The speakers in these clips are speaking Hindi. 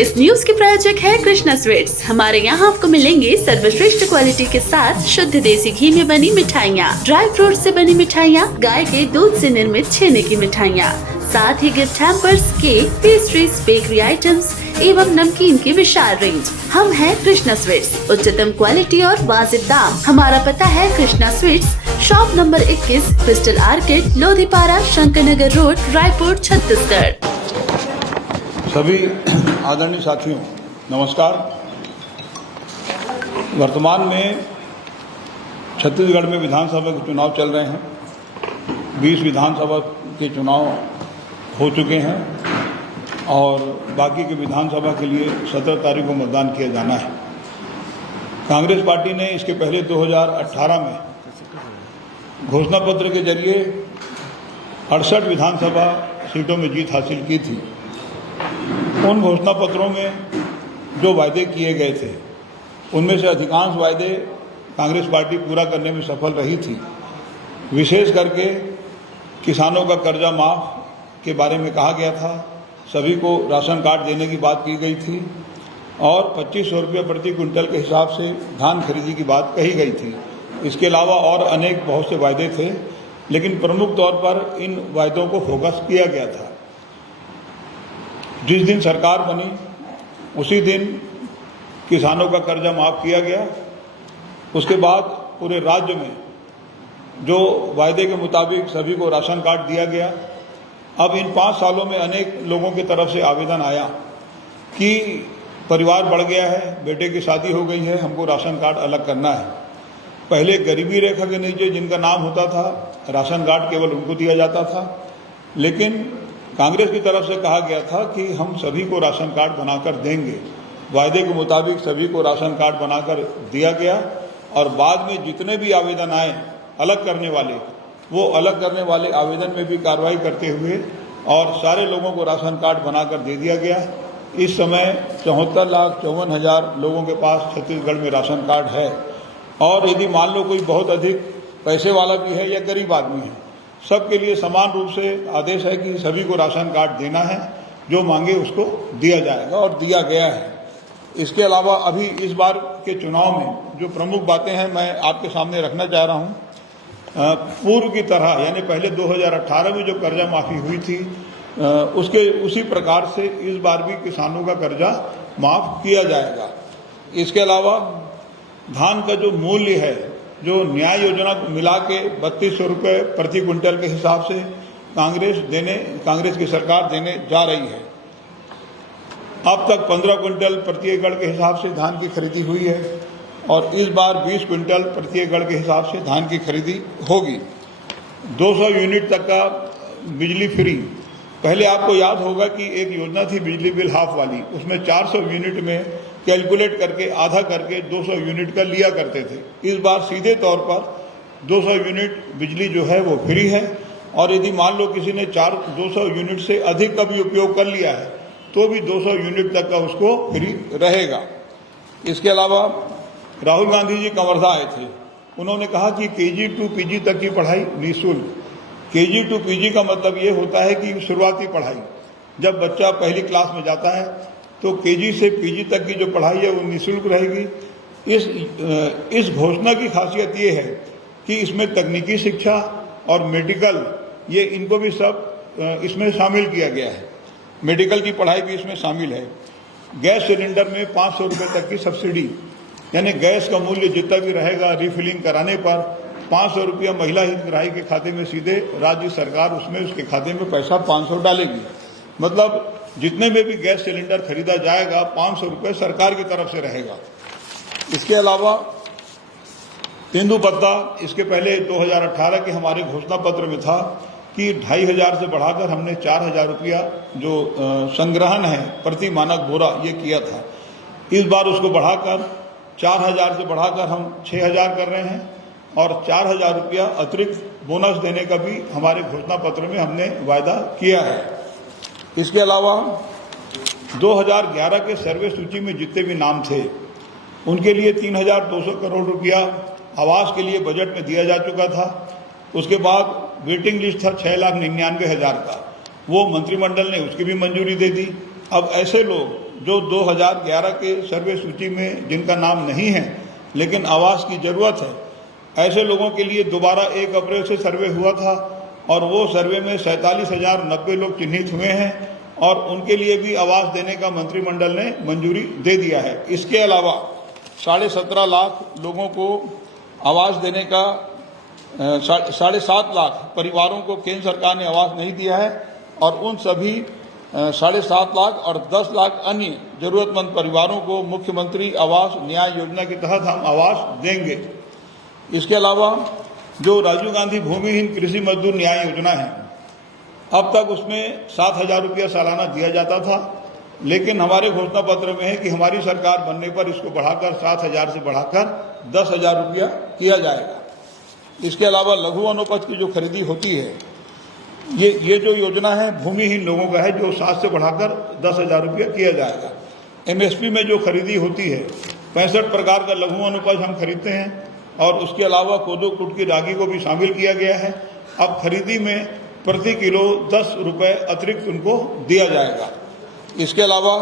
इस न्यूज के प्रायोजक है कृष्णा स्वीट्स। हमारे यहाँ आपको मिलेंगे सर्वश्रेष्ठ क्वालिटी के साथ शुद्ध देसी घी में बनी मिठाइयाँ, ड्राई फ्रूट से बनी मिठाइयाँ, गाय के दूध से निर्मित छेने की मिठाइयाँ, साथ ही gift hampers, cake, pastries, bakery items एवं नमकीन की विशाल रेंज। हम हैं कृष्णा स्वीट्स, उच्चतम क्वालिटी और वाजिब दाम। हमारा पता है Krishna Sweets, shop number 21, Crystal Orchid, Lodhipara, Shankar Nagar road, Raipur, Chhattisgarh. सभी आदरणीय साथियों नमस्कार। वर्तमान में छत्तीसगढ़ में विधानसभा के चुनाव चल रहे हैं। 20 विधानसभा के चुनाव हो चुके हैं और बाकी के विधानसभा के लिए 17 तारीख को मतदान किया जाना है। कांग्रेस पार्टी ने इसके पहले 2018 में घोषणा पत्र के जरिए 68 विधानसभा सीटों में जीत हासिल की थी। उन घोषणा पत्रों में जो वायदे किए गए थे उनमें से अधिकांश वायदे कांग्रेस पार्टी पूरा करने में सफल रही थी। विशेष करके किसानों का कर्जा माफ के बारे में कहा गया था, सभी को राशन कार्ड देने की बात की गई थी और 2500 रुपये प्रति क्विंटल के हिसाब से धान खरीदी की बात कही गई थी। इसके अलावा और अनेक बहुत से वायदे थे, लेकिन प्रमुख तौर पर इन वायदों को फोकस किया गया था। जिस दिन सरकार बनी उसी दिन किसानों का कर्जा माफ किया गया। उसके बाद पूरे राज्य में जो वायदे के मुताबिक सभी को राशन कार्ड दिया गया। अब इन 5 सालों में अनेक लोगों की तरफ से आवेदन आया कि परिवार बढ़ गया है, बेटे की शादी हो गई है, हमको राशन कार्ड अलग करना है। पहले गरीबी रेखा के नीचे जिनका नाम होता था राशन कार्ड केवल उनको दिया जाता था, लेकिन कांग्रेस की तरफ से कहा गया था कि हम सभी को राशन कार्ड बनाकर देंगे। वायदे के मुताबिक सभी को राशन कार्ड बनाकर दिया गया और बाद में जितने भी आवेदन आए अलग करने वाले, वो अलग करने वाले आवेदन में भी कार्रवाई करते हुए और सारे लोगों को राशन कार्ड बनाकर दे दिया गया। इस समय 74,54,000 लोगों के पास छत्तीसगढ़ में राशन कार्ड है और यदि मान लो कोई बहुत अधिक पैसे वाला भी है या गरीब आदमी है, सबके लिए समान रूप से आदेश है कि सभी को राशन कार्ड देना है, जो मांगे उसको दिया जाएगा और दिया गया है। इसके अलावा अभी इस बार के चुनाव में जो प्रमुख बातें हैं मैं आपके सामने रखना चाह रहा हूँ। पूर्व की तरह यानी पहले 2018 में जो कर्जा माफ़ी हुई थी उसी प्रकार से इस बार भी किसानों का कर्जा माफ़ किया जाएगा। इसके अलावा धान का जो मूल्य है, जो न्याय योजना मिला के 3200 रुपये प्रति क्विंटल के हिसाब से कांग्रेस की सरकार देने जा रही है। अब तक 15 क्विंटल प्रति एकड़ के हिसाब से धान की खरीदी हुई है और इस बार 20 क्विंटल प्रति एकड़ के हिसाब से धान की खरीदी होगी। 200 यूनिट तक का बिजली फ्री। पहले आपको याद होगा कि एक योजना थी बिजली बिल हाफ वाली, उसमें 400 यूनिट में कैलकुलेट करके आधा करके 200 यूनिट का लिया करते थे। इस बार सीधे तौर पर 200 यूनिट बिजली जो है वो फ्री है और यदि मान लो किसी ने 200 यूनिट से अधिक का भी उपयोग कर लिया है तो भी 200 यूनिट तक का उसको फ्री रहेगा। इसके अलावा राहुल गांधी जी कवर्धा आए थे, उन्होंने कहा कि KG to PG तक की पढ़ाई निःशुल्क। KG to PG का मतलब ये होता है कि शुरुआती पढ़ाई, जब बच्चा पहली क्लास में जाता है तो KG से PG तक की जो पढ़ाई है वो निःशुल्क रहेगी। इस घोषणा की खासियत ये है कि इसमें तकनीकी शिक्षा और मेडिकल ये इनको भी सब इसमें शामिल किया गया है। मेडिकल की पढ़ाई भी इसमें शामिल है। गैस सिलेंडर में 500 रुपये तक की सब्सिडी, यानी गैस का मूल्य जितना भी रहेगा रिफिलिंग कराने पर 500 रुपया महिला हितग्राही के खाते में सीधे राज्य सरकार उसमें उसके खाते में पैसा 500 डालेगी। मतलब जितने में भी गैस सिलेंडर खरीदा जाएगा 500 रुपये सरकार की तरफ से रहेगा। इसके अलावा तेंदु पत्ता, इसके पहले 2018 के हमारे घोषणा पत्र में था कि 2,500 से बढ़ाकर हमने 4,000 रुपया जो संग्रहण है प्रति मानक बोरा ये किया था। इस बार उसको बढ़ाकर 4,000 से बढ़ाकर हम 6,000 कर रहे हैं और 4,000 रुपया अतिरिक्त बोनस देने का भी हमारे घोषणा पत्र में हमने वायदा किया है। इसके अलावा 2011 के सर्वे सूची में जितने भी नाम थे उनके लिए 3,200 करोड़ रुपया आवास के लिए बजट में दिया जा चुका था। उसके बाद वेटिंग लिस्ट था 6,99,000 का, वो मंत्रिमंडल ने उसकी भी मंजूरी दे दी। अब ऐसे लोग जो 2011 के सर्वे सूची में जिनका नाम नहीं है लेकिन आवास की ज़रूरत है, ऐसे लोगों के लिए दोबारा 1 अप्रैल से सर्वे हुआ था और वो सर्वे में 47,090 लोग चिन्हित हुए हैं और उनके लिए भी आवास देने का मंत्रिमंडल ने मंजूरी दे दिया है। इसके अलावा 17.5 लाख लोगों को आवास देने का 7.5 लाख परिवारों को केंद्र सरकार ने आवास नहीं दिया है और उन सभी 7.5 लाख और 10 लाख अन्य जरूरतमंद परिवारों को मुख्यमंत्री आवास न्याय योजना के तहत हम आवास देंगे। इसके अलावा जो राजीव गांधी भूमिहीन कृषि मजदूर न्याय योजना है, अब तक उसमें 7,000 रुपया सालाना दिया जाता था, लेकिन हमारे घोषणा पत्र में है कि हमारी सरकार बनने पर इसको बढ़ाकर 7,000 से बढ़ाकर 10,000 रुपया किया जाएगा। इसके अलावा लघु वनोपज की जो खरीदी होती है, ये जो योजना है भूमिहीन लोगों का है, जो 7 से बढ़ाकर 10,000 रुपया किया जाएगा। MSP में जो खरीदी होती है 65 प्रकार का लघु वनोपज हम खरीदते हैं और उसके अलावा कोदो कुट की रागी को भी शामिल किया गया है। अब खरीदी में प्रति किलो 10 रुपये अतिरिक्त उनको दिया जाएगा। इसके अलावा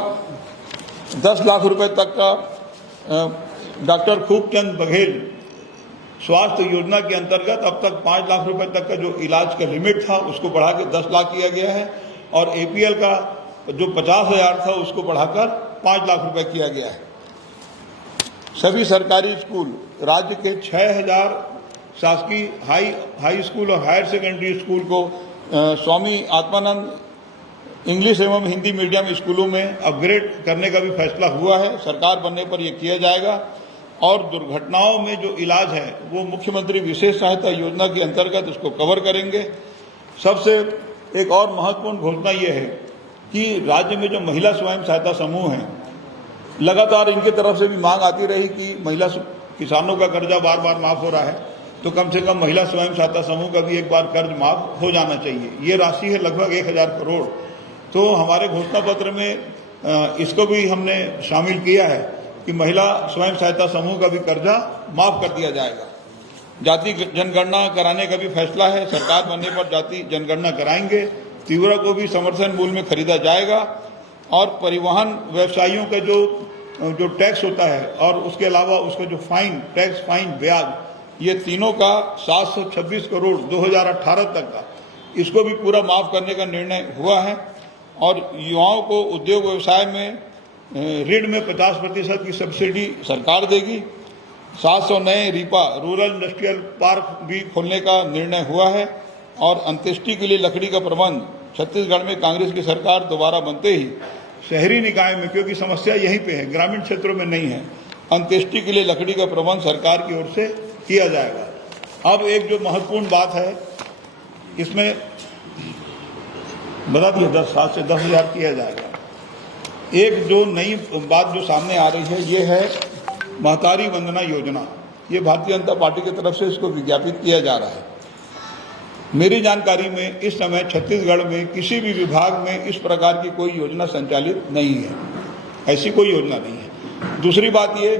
10 लाख रुपए तक का डॉक्टर खूबचंद बघेल स्वास्थ्य योजना के अंतर्गत अब तक 5 लाख रुपए तक का जो इलाज का लिमिट था उसको बढ़ा के 10 लाख किया गया है और APL का जो 50,000 था उसको बढ़ाकर 5 लाख रुपए किया गया है। सभी सरकारी स्कूल, राज्य के 6,000 शासकीय हाई स्कूल और हायर सेकेंडरी स्कूल को स्वामी आत्मानंद इंग्लिश एवं हिंदी मीडियम स्कूलों में अपग्रेड करने का भी फैसला हुआ है। सरकार बनने पर यह किया जाएगा और दुर्घटनाओं में जो इलाज है वो मुख्यमंत्री विशेष सहायता योजना के अंतर्गत उसको कवर करेंगे। सबसे एक और महत्वपूर्ण घोषणा ये है कि राज्य में जो महिला स्वयं सहायता समूह हैं, लगातार इनकी तरफ से भी मांग आती रही कि महिला किसानों का कर्जा बार बार माफ हो रहा है, तो कम से कम महिला स्वयं सहायता समूह का भी एक बार कर्ज माफ हो जाना चाहिए। ये राशि है लगभग 1,000 करोड़। तो हमारे घोषणा पत्र में इसको भी हमने शामिल किया है कि महिला स्वयं सहायता समूह का भी कर्जा माफ कर दिया जाएगा। जाति जनगणना कराने का भी फैसला है, सरकार बनने पर जाति जनगणना कराएंगे। तीवरा को भी समर्थन मूल्य में खरीदा जाएगा और परिवहन व्यवसायियों का जो टैक्स होता है और उसके अलावा उसका जो फाइन, टैक्स, फाइन, ब्याज, ये तीनों का 726 करोड़ 2018 तक का, इसको भी पूरा माफ करने का निर्णय हुआ है। और युवाओं को उद्योग व्यवसाय में ऋण में 50% की सब्सिडी सरकार देगी। 700 नए रीपा रूरल इंडस्ट्रियल पार्क भी खोलने का निर्णय हुआ है और अंत्येष्टि के लिए लकड़ी का प्रबंध छत्तीसगढ़ में कांग्रेस की सरकार दोबारा बनते ही शहरी निकाय में, क्योंकि समस्या यहीं पे है, ग्रामीण क्षेत्रों में नहीं है, अंत्येष्टि के लिए लकड़ी का प्रबंध सरकार की ओर से किया जाएगा। अब एक जो महत्वपूर्ण बात है, इसमें बता दिए 7 से 10,000 किया जाएगा। एक जो नई बात जो सामने आ रही है ये है महतारी वंदना योजना। ये भारतीय जनता पार्टी की तरफ से इसको विज्ञापित किया जा रहा है। मेरी जानकारी में इस समय छत्तीसगढ़ में किसी भी विभाग में इस प्रकार की कोई योजना संचालित नहीं है, ऐसी कोई योजना नहीं है। दूसरी बात ये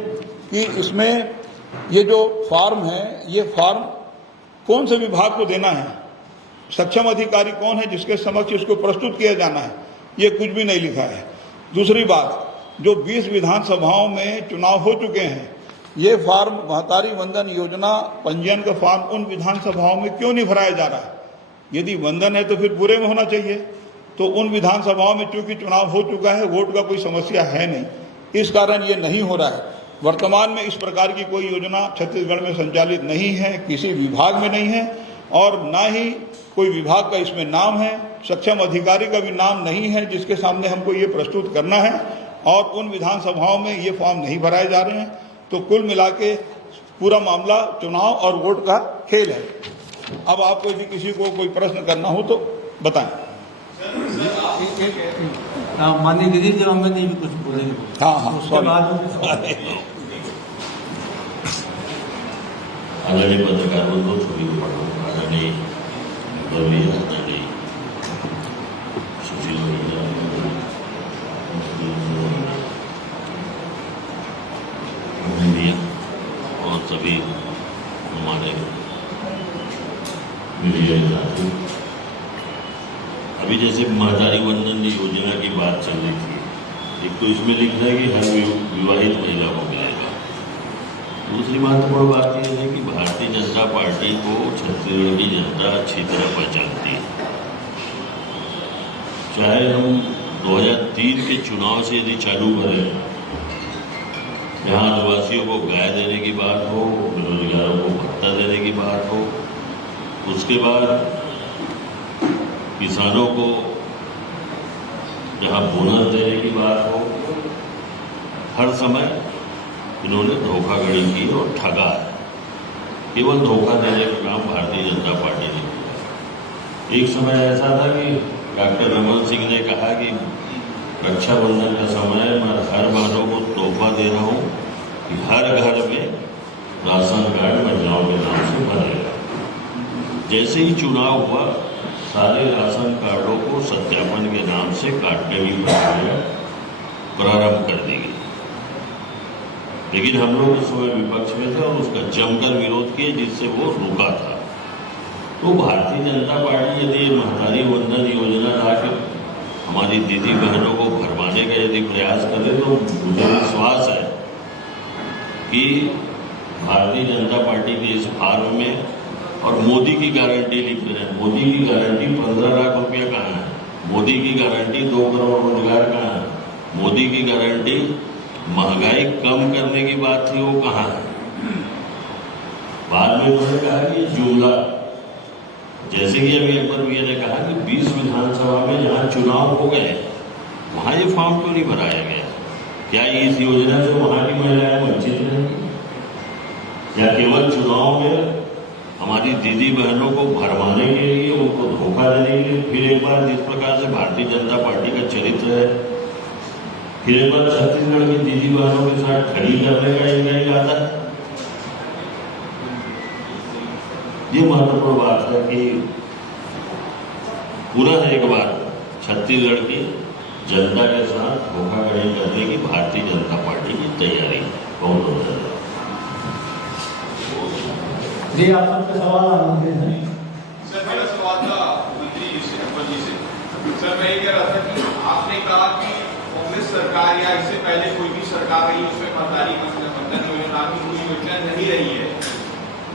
कि इसमें ये जो फॉर्म है, ये फॉर्म कौन से विभाग को देना है, सक्षम अधिकारी कौन है जिसके समक्ष इसको प्रस्तुत किया जाना है, ये कुछ भी नहीं लिखा है। दूसरी बात, जो 20 विधानसभाओं में चुनाव हो चुके हैं, ये फॉर्म महतारी वंदन योजना पंजीयन का फॉर्म उन विधानसभाओं में क्यों नहीं भराया जा रहा है? यदि वंदन है तो फिर पूरे में होना चाहिए। तो उन विधानसभाओं में चूंकि चुनाव हो चुका है, वोट का कोई समस्या है नहीं, इस कारण ये नहीं हो रहा है। वर्तमान में इस प्रकार की कोई योजना छत्तीसगढ़ में संचालित नहीं है, किसी विभाग में नहीं है और ना ही कोई विभाग का इसमें नाम है, सक्षम अधिकारी का भी नाम नहीं है जिसके सामने हमको ये प्रस्तुत करना है, और उन विधानसभाओं में ये फॉर्म नहीं भराए जा रहे हैं। तो कुल मिला के पूरा मामला चुनाव और वोट का खेल है। अब आपको यदि किसी को कोई प्रश्न करना हो तो बताएं। माननीय गिरीश जी अहमद जी भी कुछ बोलेंगे। हाँ, उसके बाद आदरणीय पत्रकार बंधु, छवि को पढ़ो, आदरणीय सुशील और सभी हमारे मीडिया साथी, अभी जैसे महतारी वंदन योजना की बात चल रही थी, एक तो इसमें लिखा है कि हर विवाहित महिला को मिलेगा। दूसरी महत्वपूर्ण बात यह है कि भारतीय जनता पार्टी को छत्तीसगढ़ की जनता अच्छी तरह पहचानती है। चाहे हम 2003 के चुनाव से यदि चालू करें, जहाँ आदिवासियों को गाय देने की बात हो, बेरोजगारों को भत्ता देने की बात हो, उसके बाद किसानों को जहाँ बोनस देने की बात हो, हर समय इन्होंने धोखाधड़ी की और ठगा है। केवल धोखा देने का काम भारतीय जनता पार्टी ने किया। एक समय ऐसा था कि डॉक्टर रमन सिंह ने कहा कि रक्षाबंधन का समय मैं हर बहनों को तोहफा दे रहा हूँ कि हर घर में राशन कार्ड महिलाओं के नाम से बनेगा। जैसे ही चुनाव हुआ, सारे राशन कार्डों को सत्यापन के नाम से काटने की प्रक्रिया प्रारंभ कर दी गई। लेकिन हम लोग उस समय विपक्ष में थे और उसका जमकर विरोध किए, जिससे वो रुका था। तो भारतीय जनता पार्टी यदि महतारी वंदन योजना लाकर हमारी दीदी बहनों को भरवाने का यदि प्रयास करे, तो मुझे विश्वास है कि भारतीय जनता पार्टी के इस फार्म में, और मोदी की गारंटी लिख रहे हैं, मोदी की गारंटी 15 लाख रुपया कहाँ है, मोदी की गारंटी 2 करोड़ रोजगार कहाँ है, मोदी की गारंटी महंगाई कम करने की बात थी, वो कहाँ है। बाद में उन्होंने कहा कि जुमला, जैसे कि अभी अकबर भैया ने कहा कि 20 विधानसभा में जहाँ चुनाव हो गए, वहाँ ये फॉर्म क्यों नहीं भराया गया? क्या इस योजना से वहाँ की महिलाएं वंचित रहेंगी? या केवल चुनाव में हमारी दीदी बहनों को भरवाने के लिए, उनको धोखा देने के लिए, फिर एक बार जिस प्रकार से भारतीय जनता पार्टी का चरित्र है, फिर एक बार छत्तीसगढ़ की दीदी बहनों के साथ खड़ी करने का इनका इरादा है। ये महत्वपूर्ण बात है कि पुनः एक बार छत्तीसगढ़ की जनता के साथ धोखाधड़ी करने की भारतीय जनता पार्टी की तैयारी है। बहुत बहुत धन्यवाद। जी, आप सबके सवाल आते हैं। सर, मेरा सवाल था मंत्री जी से, अकबर जी से। सर, मैं ये कह रहा था कि आपने कहा कि कांग्रेस सरकार या इससे पहले कोई भी सरकार रही, उसमें महतारी वंदन योजना की कोई योजना नहीं रही है।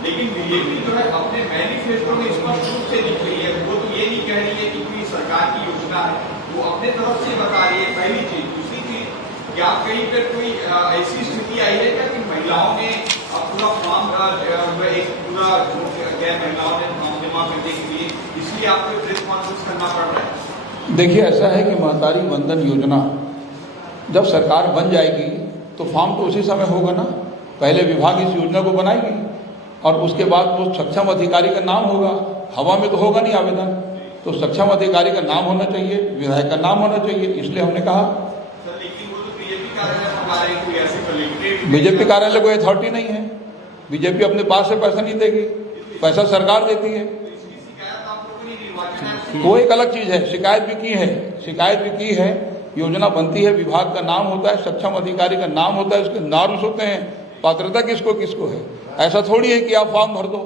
लेकिन बीजेपी जो है अपने मैनिफेस्टो में स्पष्ट रूप से लिख रही है, वो तो ये नहीं कह रही है कि कोई सरकार की योजना है, वो अपने तरफ से बता रही है। पहली चीज। दूसरी चीज, क्या कहीं पर कोई ऐसी स्थिति आई है क्या कि महिलाओं ने पूरा फॉर्म एक पूरा गैर महिलाओं ने फॉर्म जमा करने के लिए, इसलिए आपको प्रेस कॉन्फ्रेंस करना पड़ रहा है? देखिए, ऐसा है कि महतारी वंदन योजना जब सरकार बन जाएगी तो फॉर्म तो उसी समय होगा ना। पहले विभाग इस योजना को बनाएगी और उसके बाद वो सक्षम अधिकारी का नाम होगा। हवा में तो होगा नहीं आवेदन, तो सक्षम अधिकारी का नाम होना चाहिए, विधायक का नाम होना चाहिए। इसलिए हमने कहा सर, लेकिन वो तो बीजेपी कार्यालय मंगा रही, कोई ऐसे कलेक्ट्रेट, बीजेपी कार्यालय को अथॉरिटी नहीं है। बीजेपी अपने पास से पैसा नहीं देगी, पैसा सरकार देती है। इसकी शिकायत आप लोगों ने निर्वाचन आयोग से वो एक अलग चीज है। शिकायत भी की है, शिकायत भी की है। योजना बनती है, विभाग का नाम होता है, सक्षम अधिकारी का नाम होता है, उसके नार्म्स होते हैं, पात्रता किसको किसको है। ऐसा थोड़ी है कि आप फॉर्म भर दो,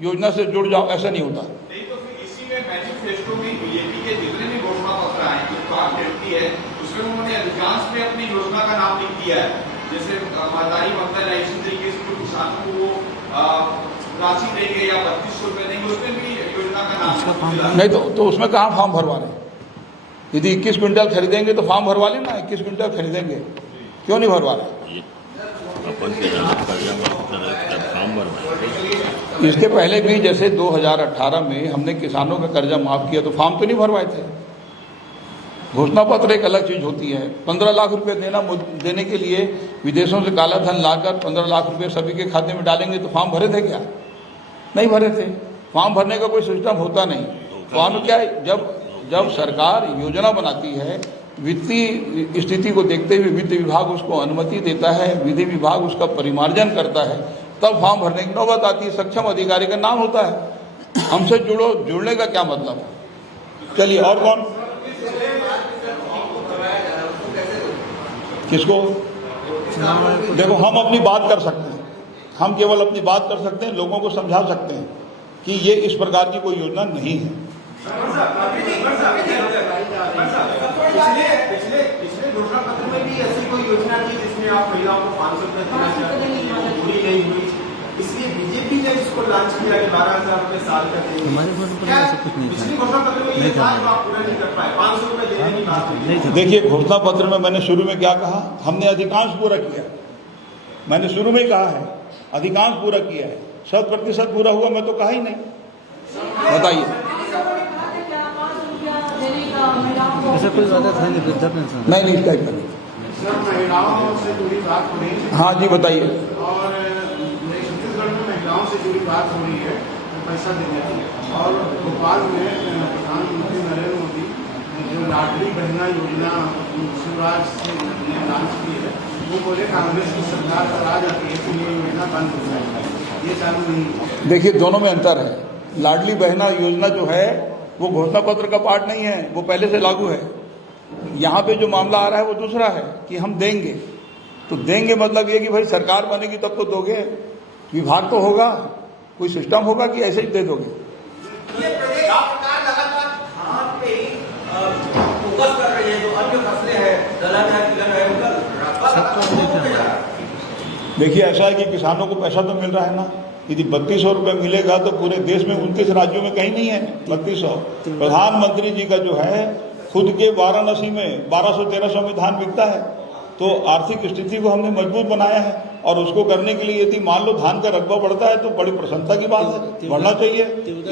योजना से जुड़ जाओ, ऐसा नहीं होता। नहीं तो फिर इसी में मैनिफेस्टो में बीजेपी के जितने भी घोषणा पत्र आए, जिसको आप देखती है, उसमें उन्होंने अधिकांश में अपनी योजना का नाम लिख दिया है। जैसे महतारी वंदन है, इसी तरीके से जो किसानों को वो राशि देंगे या 3200 रुपये देंगे, उसमें भी योजना का नाम नहीं तो उसमें कहाँ फॉर्म भरवा रहे? यदि 21 क्विंटल खरीदेंगे तो फॉर्म भरवा लेना। 21 क्विंटल खरीदेंगे, क्यों नहीं भरवा रहे? अपन के कर्जा माफ कर फॉर्म भरवाएंगे। इसके पहले भी जैसे 2018 में हमने किसानों का कर्जा माफ किया तो फॉर्म तो नहीं भरवाए थे। घोषणा पत्र एक अलग चीज होती है। 15 लाख रुपए देने के लिए विदेशों से काला धन लाकर 15 लाख रुपए सभी के खाते में डालेंगे तो फॉर्म भरे थे क्या? नहीं भरे थे। फॉर्म भरने का कोई सिस्टम होता नहीं। फॉर्म क्या है, जब सरकार योजना बनाती है, वित्तीय स्थिति को देखते हुए वित्त विभाग उसको अनुमति देता है, विधि विभाग उसका परिमार्जन करता है, तब फॉर्म भरने की नौबत आती है। सक्षम अधिकारी का नाम होता है। हमसे जुड़ने का क्या मतलब है? चलिए, और कौन? किसको? देखो, हम अपनी बात कर सकते हैं, हम केवल अपनी बात कर सकते हैं, लोगों को समझा सकते हैं कि ये इस प्रकार की कोई योजना नहीं है। पिछले घोषणा पत्र में योजना थी जिसमें आप महिलाओं को 500 रुपये देना चाहते थे, वो पूरी नहीं हुई, इसलिए बीजेपी ने इसको लॉन्च किया कि 12,000 रुपये साल का देंगे। हमारे घोषणा पत्र में ऐसा कुछ नहीं था। पिछली घोषणा पत्र में ये था आप पूरा नहीं कर पाए, 500 रुपये देने की बात हुई। देखिए, घोषणा पत्र में मैंने शुरू में क्या कहा, हमने अधिकांश पूरा किया। मैंने शुरू में कहा है अधिकांश पूरा किया है, 100% पूरा हुआ मैं तो कहा ही नहीं। बताइए, ऐसा कोई वादा था नहीं वृद्धा पेंशन? नहीं इसका ही नहीं। सर, महिलाओं से जुड़ी बात हो रही है हाँ जी बताइए। और छत्तीसगढ़ में महिलाओं से जुड़ी बात हो रही है पैसा देने की, और भोपाल में प्रधानमंत्री नरेंद्र मोदी जो लाडली बहना योजना शिवराज ने लॉन्च की है, वो बोले कांग्रेस की सरकार पर आ जाती है कि ये योजना बंद हो जाएगी, ये चालू नहीं। देखिए, दोनों में अंतर है। लाडली बहना योजना जो है वो घोषणा पत्र का पार्ट नहीं है, वो पहले से लागू है। यहाँ पे जो मामला आ रहा है वो दूसरा है कि हम देंगे, तो देंगे मतलब ये कि भाई सरकार बनेगी तब तो दोगे, विभाग तो होगा, कोई सिस्टम होगा कि ऐसे ही दे दोगे। ये प्रदेश सरकार लगातार धान पे ही फोकस कर रही है, जो अन्य फसलें हैं, दलहन है, तिलहन है, उनका रकबा लगातार कम होते जा रहा है। देखिए, ऐसा है कि किसानों को पैसा तो मिल रहा है ना, यदि 3200 रुपये मिलेगा तो पूरे देश में 29 राज्यों में कहीं नहीं है 3200। प्रधानमंत्री जी का जो है खुद के वाराणसी में 1200-1300 में धान बिकता है, तो आर्थिक स्थिति को हमने मजबूत बनाया है, और उसको करने के लिए यदि मान लो धान का रकबा बढ़ता है तो बड़ी प्रसन्नता की बात है, बढ़ना चाहिए।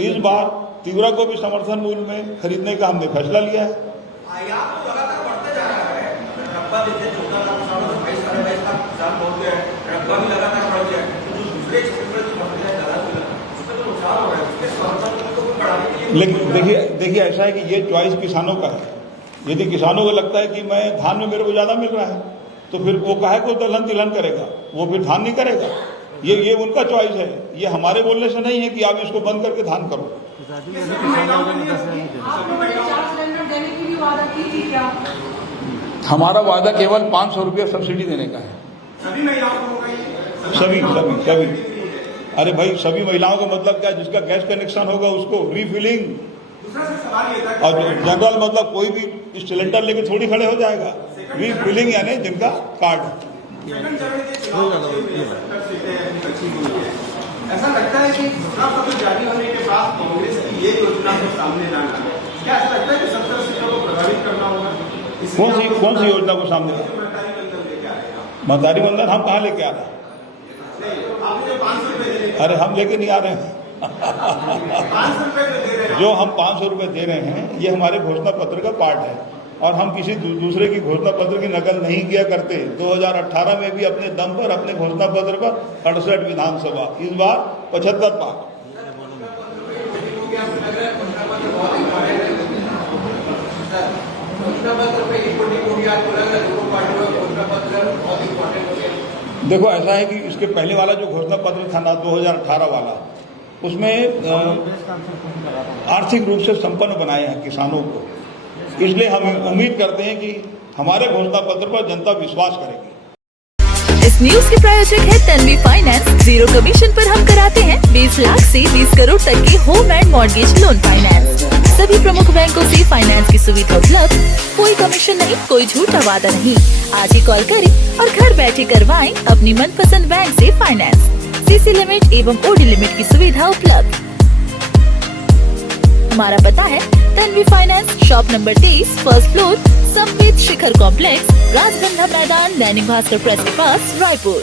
इस बार तिवरा को भी समर्थन मूल्य में खरीदने का हमने फैसला लिया है। आयात तो लगातार बढ़ते जा रहा है, रकबा देखिए 14 लाख किसानों से 22-22 लाख किसान पहुंच गए, रकबा भी लगातार बढ़ गया है, जो दूसरे क्षेत्र की फसलें हैं दलहन उसमें तो नुकसान हो रहा है, उसके समर्थन को बढ़ाने के लिए। लेकिन देखिए ऐसा है कि ये चॉइस किसानों का है। यदि किसानों को लगता है कि मैं धान में मेरे को ज़्यादा मिल रहा है तो फिर वो काहे को दलहन तिलहन करेगा, वो फिर धान नहीं करेगा। ये उनका चॉइस है, ये हमारे बोलने से नहीं है कि आप इसको बंद करके धान करो। हमारा वादा केवल 500 रुपये सब्सिडी देने का है। सभी महिलाओं को होगा ये? सभी। अरे भाई, सभी महिलाओं का मतलब क्या, जिसका गैस कनेक्शन होगा उसको रीफिलिंग। दूसरा सवाल ये था और जनरल मतलब कोई भी सिलेंडर लेके थोड़ी खड़े हो जाएगा, रीफिलिंग यानी जिनका कार्ड है। सेकंड चरण के चुनाव में 70 सीटें बची हुई है, ऐसा लगता है कि घोषणा पत्र जारी होने के बाद कांग्रेस की ये योजना को सामने लाना, क्या ऐसा लगता है कि 70 सीटों को प्रभावित करना होगा? कौन सी योजना को सामने लाना? मतदारी बंधन हम कहाँ लेके आ रहे हैं? आपने 500 रुपये दे रहे हैं, अरे हम लेके नहीं आ रहे हैं। 500 रुपये दे रहे हैं, जो हम 500 रुपये दे रहे हैं ये हमारे घोषणा पत्र का पार्ट है, और हम किसी दूसरे की घोषणा पत्र की नकल नहीं किया करते। 2018 में भी अपने दम पर अपने घोषणा पत्र पर 68 विधानसभा, इस बार 75 पार। देखो, ऐसा है कि इसके पहले वाला जो घोषणा पत्र था ना 2018 वाला, उसमें आर्थिक रूप से संपन्न बनाया है किसानों को, इसलिए हम उम्मीद करते हैं कि हमारे घोषणा पत्र पर जनता विश्वास करेगी। इस न्यूज के प्रायोजक है तन्वी फाइनेंस। 0 कमीशन पर हम कराते हैं 20 लाख से 20 करोड़ तक की home and mortgage loan finance. सभी प्रमुख बैंकों से फाइनेंस की सुविधा उपलब्ध, कोई कमीशन नहीं, कोई झूठा वादा नहीं। आज ही कॉल करें और घर बैठे करवाएं अपनी मनपसंद बैंक से फाइनेंस। सीसी लिमिट एवं ओडी लिमिट की सुविधा उपलब्ध। हमारा पता है Tanvi finance, shop number 23, first floor, Sambit Shikhar complex, Rajgandha Maidan, Dainik Bhaskar press के पास, रायपुर।